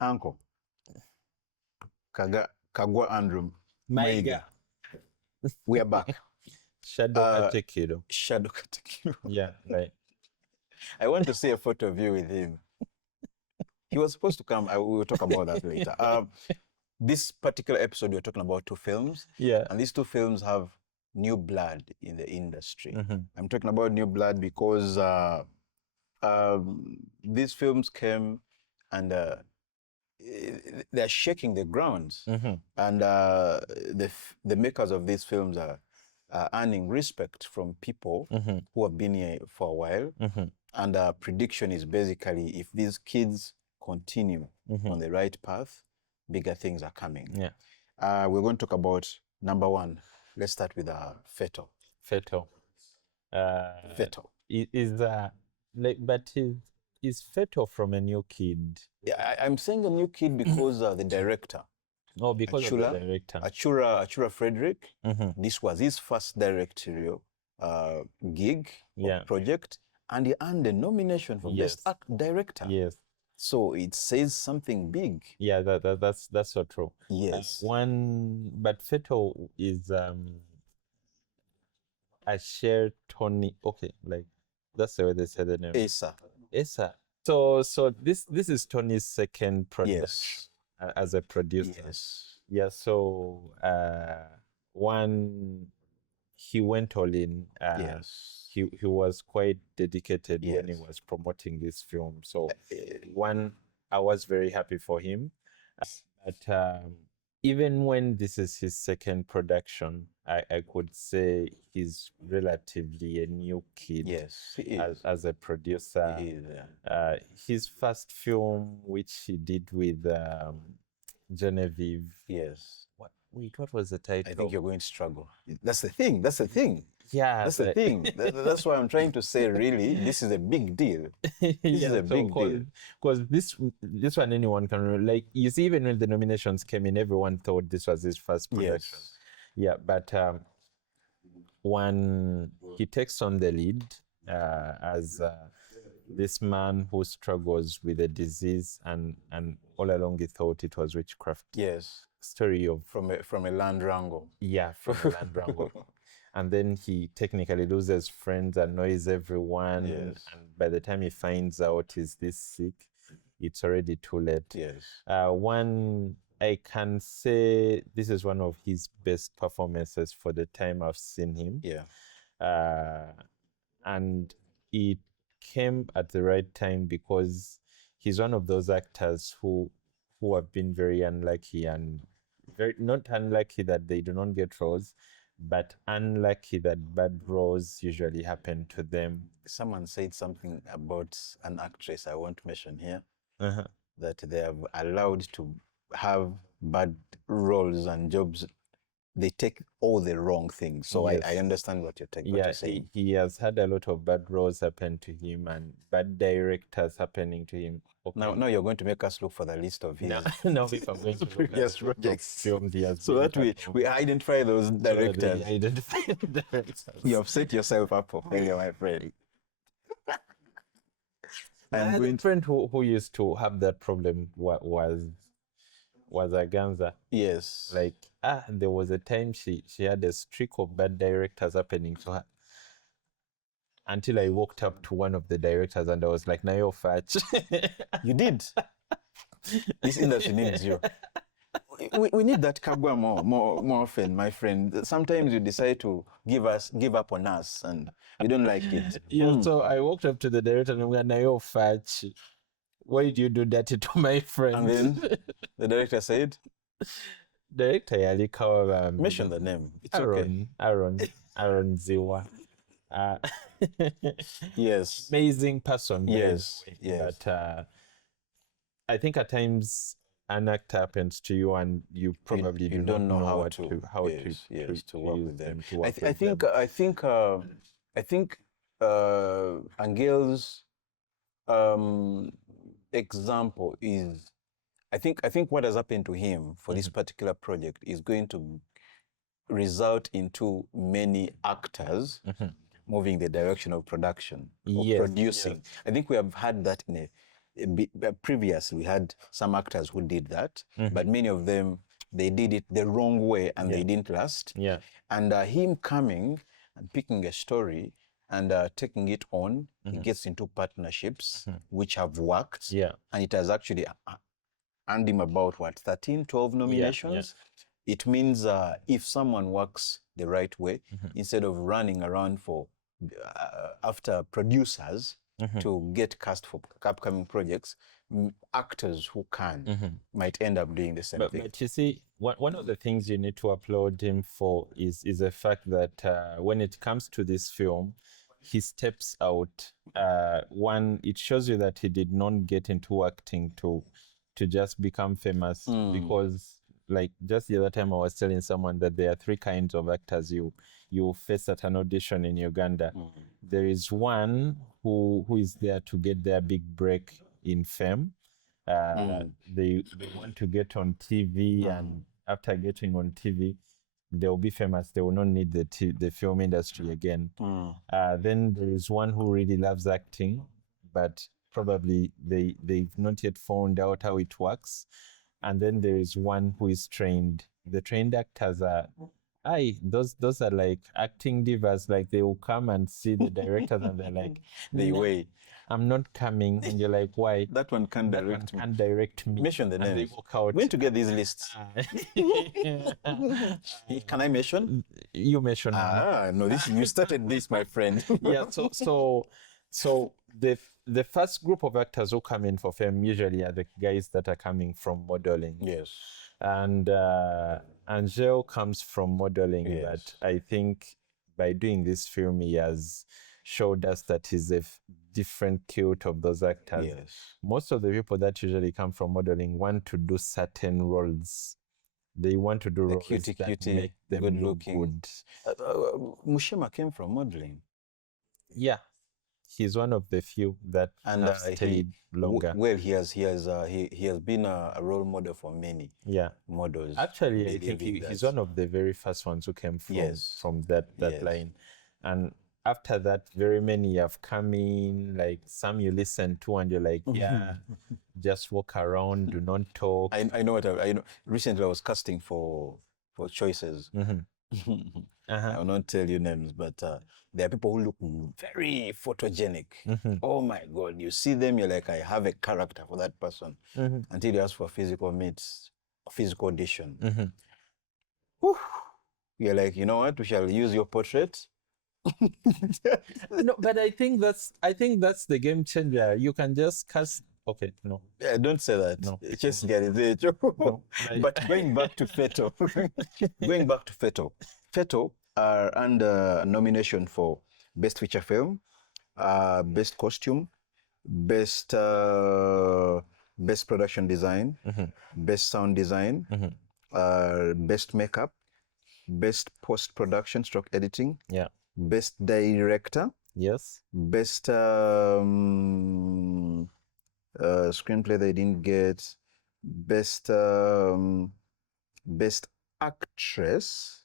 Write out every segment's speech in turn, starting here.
Uncle. Kaggwa Andrew. Maiga. We are back. Shadow Katekiro. Shadow Katekiro. Yeah, right. I want to see a photo of you with him. He was supposed to come. We will talk about that later. This particular episode, we're talking about 2 films. Yeah. And these 2 films have new blood in the industry. Mm-hmm. I'm talking about new blood because these films came and they're shaking the grounds. Mm-hmm. And the makers of these films are earning respect from people Mm-hmm. who have been here for a while. Mm-hmm. And our prediction is basically if these kids continue Mm-hmm. on the right path, bigger things are coming. Yeah. We're going to talk about number 1. Let's start with Feto. Feto. Feto. Is but is Feto from a new kid? Yeah, I'm saying a new kid because the director. Oh, because Achula, of the director. Achura Frederick. Mm-hmm. This was his first directorial gig Yeah. or project, and he earned a nomination for Yes. Best Director. Yes. So it says something big. Yeah, that's so true. Yes. But Feto is a shared Tony. Okay, like that's the way they say the name. Esa. So this is Tony's second production. Yes. As a producer. Yes. Yeah. So he went all in. Yes. He was quite dedicated when he Yes. was promoting this film. So I was very happy for him. But even when this is his second production, I could say he's relatively a new kid. Yes. He is. As a producer. He is, yeah. His first film, which he did with Genevieve. Yes. What was the title? I think you're going to struggle. That's the thing. Yeah, That's the thing. That's why I'm trying to say, really, this is a big deal. This is a big deal. Because this one, anyone can remember. Like, you see, even when the nominations came in, everyone thought this was his first production. Yes. Yeah, but when he takes on the lead as this man who struggles with a disease, and all along he thought it was witchcraft. Yes. Story of from a land wrangle. Yeah, from a land wrangle. And then he technically loses friends, annoys everyone. Yes. And by the time he finds out he's this sick, it's already too late. Yes. I can say this is one of his best performances for the time I've seen him. Yeah. And it came at the right time because he's one of those actors who have been very unlucky, and very not unlucky that they do not get roles, but unlucky that bad roles usually happen to them. Someone said something about an actress I won't mention here, Uh-huh. that they are allowed to have bad roles and jobs. They take all the wrong things. So Yes. I understand what you're saying. He has had a lot of bad roles happen to him and bad directors happening to him. Okay. Now you're going to make us look for the list of his No, if I'm going to previous projects. Films he has So been that part of. we identify those directors. So identify the directors. You have set yourself up for failure, my friend. I had a friend who used to have that problem was a Ganza. Yes. Like, there was a time she had a streak of bad directors happening to her. Until I walked up to one of the directors and I was like, "Nayo fetch." You did. This industry needs you. We need that Kaggwa more often, my friend. Sometimes you decide to give up on us and we don't like it. Yeah, so I walked up to the director and I'm like, "Nayo fetch. Why did you do that to my friend?" And then the director said, Director Yalikawa. mention the name. It's Aaron Ziwa. Yes. Amazing person. Yes. Yes. But I think at times an act happens to you and you probably you don't know how to work with them. I think Angel's example is, I think what has happened to him for this particular project is going to result into many actors moving the direction of production, of producing. Yes. I think we have had that previously we had some actors who did that, but many of them, they did it the wrong way and they didn't last. Yeah. And him coming and picking a story and taking it on, he gets into partnerships which have worked. Yeah. And it has actually earned him about, 13, 12 nominations. It means if someone works the right way, instead of running around for after producers to get cast for upcoming projects, actors who can might end up doing the same thing. But you see, one of the things you need to applaud him for is the fact that when it comes to this film, he steps out. One, it shows you that he did not get into acting to just become famous, because like just the other time I was telling someone that there are 3 kinds of actors you face at an audition in Uganda. There is one who is there to get their big break in fame. They want to get on TV, and after getting on TV, they'll be famous. They will not need the film industry again. Then there is one who really loves acting, but probably they've not yet found out how it works. And then there is one who is trained. The trained actors are, those are like acting divas. Like they will come and see the directors and they're like, they wait. I'm not coming. And you're like, why? That one can't direct me. Can't direct me. Mention the names. They walk out. When to get these lists? Can I mention? You mention. No, you started this, my friend. Yeah. So the first group of actors who come in for fame usually are the guys that are coming from modeling. Yes. And Angel comes from modeling, but I think by doing this film, he has showed us that he's a different tilt of those actors. Yes. Most of the people that usually come from modeling want to do certain roles. They want to do roles cutie, that make them good look looking. good. Mushima came from modeling. Yeah. He's one of the few that have stayed longer. Well, he has been a role model for many models. Actually, I think he's one of the very first ones who came from that line. And after that, very many have come in, like some you listen to and you're like, just walk around, do not talk. I know what I know. Recently, I was casting for choices. I will not tell you names, but there are people who look very photogenic. Oh my God, you see them, you're like, I have a character for that person. Until you ask for physical meets, physical audition. You're like, you know what, we shall use your portrait. No, but I think that's the game changer. You can just cast. Okay, no. Yeah, don't say that. No. Just get it. No. But going back to Feto, Feto are under nomination for Best Feature Film, Best Costume, Best Production Design, Best Sound Design, Best Makeup, Best Post-Production / Editing, Best Director, Best Screenplay they didn't get, Best Actress,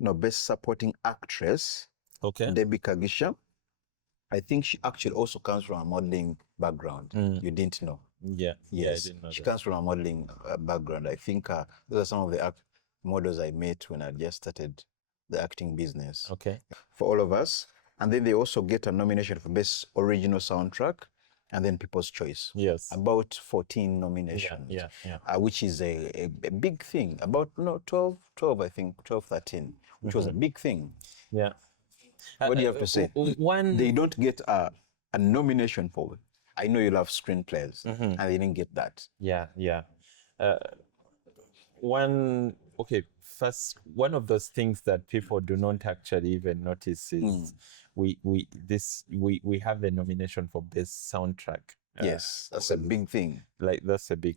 Best Supporting Actress, Debbie Kagisha. I think she actually also comes from a modeling background. You didn't know? Yes. I didn't know she comes from a modeling background. I think those are some of the models I met when I just started the acting business. For all of us. And then they also get a nomination for Best Original Soundtrack and then People's Choice. About 14 nominations. Which is a big thing. About 12, I think, 12, 13, which was a big thing. What do you have to say? They don't get a nomination for it. I know you love screenplays, and they didn't get that. First, one of those things that people do not actually even notice is we have the nomination for Best Soundtrack. Yes, that's a big thing. That's a big.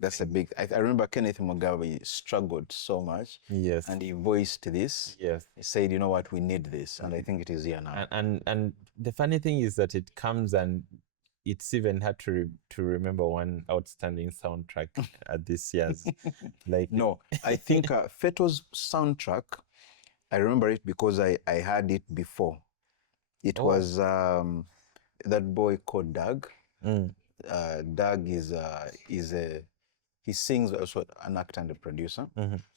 I remember Kenneth Mugabe struggled so much. And he voiced this. He said, you know what, we need this, and I think it is here now. And the funny thing is that it comes and it's even hard to remember one outstanding soundtrack at this year's. No, I think Feto's soundtrack, I remember it because I heard it before. It was that boy called Doug. Doug is a he sings also an actor and a producer.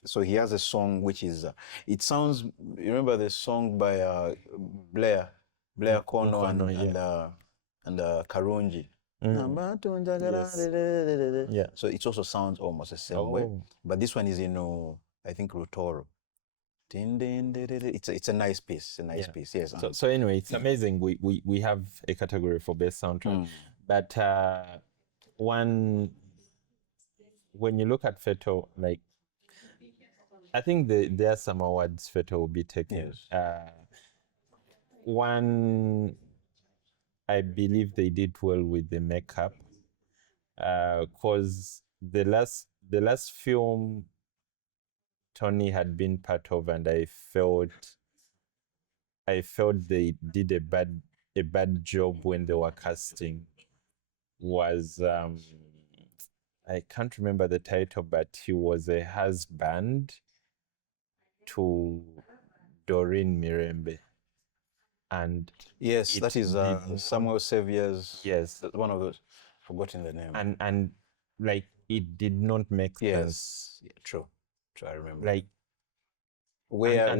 So he has a song which is it sounds. You remember the song by Blair Kono and Karunji. Yeah. So it also sounds almost the same way. But this one is in I think Rutoro. It's a nice piece. Piece. Yes. So anyway, it's amazing. We have a category for best soundtrack, but when you look at Feto, like I think there are some awards Feto will be taking. Yes. One, I believe they did well with the makeup, cause the last film Tony had been part of, and I felt they did a bad job when they were casting, was I can't remember the title, but he was a husband to Doreen Mirembe. And yes, that is Samuel Saviour's. Yes, one of those. Forgotten the name. And like it did not make sense. Yes, yeah, true. I remember. Like where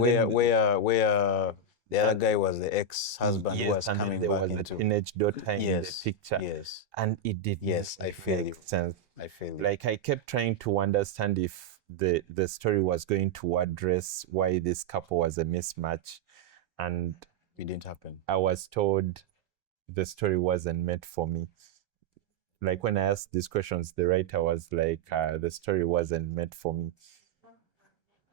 the other guy was the ex-husband who was coming there back was into a teenage daughter in the picture. Yes, and it did. Yes, I feel you. Sense. I feel you. Like I kept trying to understand if the story was going to address why this couple was a mismatch, and it didn't happen. I was told the story wasn't meant for me. Like when I asked these questions, the writer was like, the story wasn't meant for me.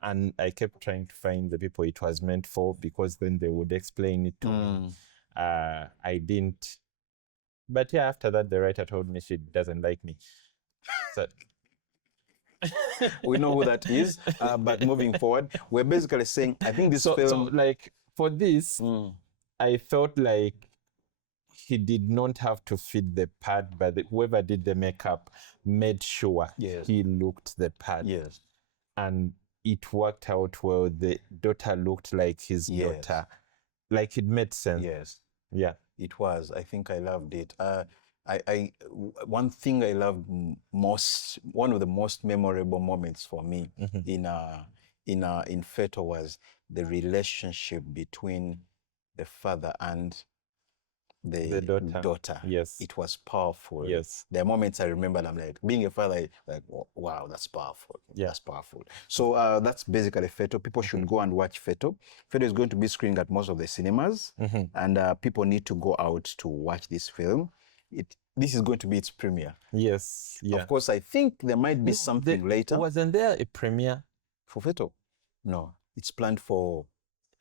And I kept trying to find the people it was meant for, because then they would explain it to me. I didn't. But yeah, after that, the writer told me she doesn't like me. So we know who that is. But moving forward, we're basically saying, I think this film... So like for this, I felt like he did not have to fit the part, but whoever did the makeup made sure he looked the part. Yes. And it worked out well. The daughter looked like his daughter. Like it made sense. Yes. Yeah. It was. I think I loved it. One thing I loved most, one of the most memorable moments for me in Feto was the relationship between the father and the daughter. Yes. It was powerful. Yes. There are moments I remember, I'm like, being a father, like, wow, that's powerful. Yeah. That's powerful. So that's basically Feto. People should go and watch Feto. Feto is going to be screened at most of the cinemas, and people need to go out to watch this film. This is going to be its premiere. Yes. Yeah. Of course, I think there might be something later. Wasn't there a premiere for Feto? No. It's planned for,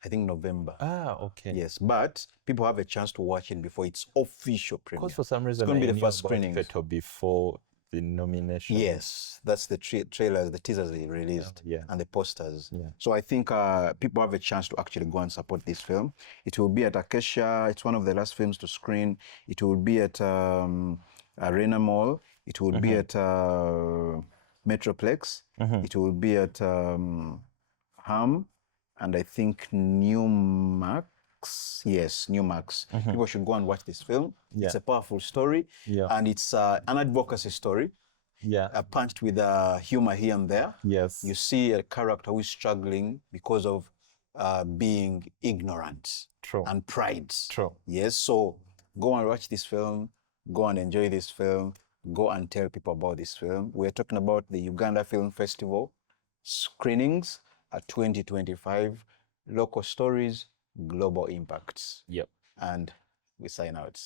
I think, November. Okay. Yes, but people have a chance to watch it before its official premiere. Because for some reason, it's going to be the first screening. Feto before the nomination. Yes, that's the trailers, the teasers they released, and the posters. Yeah. So I think people have a chance to actually go and support this film. It will be at Acacia. It's one of the last films to screen. It will be at Arena Mall. It will be at Metroplex. It will be at Ham, and I think Newmax. Yes, Newmax. People should go and watch this film. It's a powerful story, and it's an advocacy story. Punched with humor here and there. Yes. You see a character who is struggling because of being ignorant and pride. Yes, so go and watch this film. Go and enjoy this film. Go and tell people about this film. We're talking about the Uganda Film Festival screenings at 2025. Local stories, global impacts. Yep. And we sign out.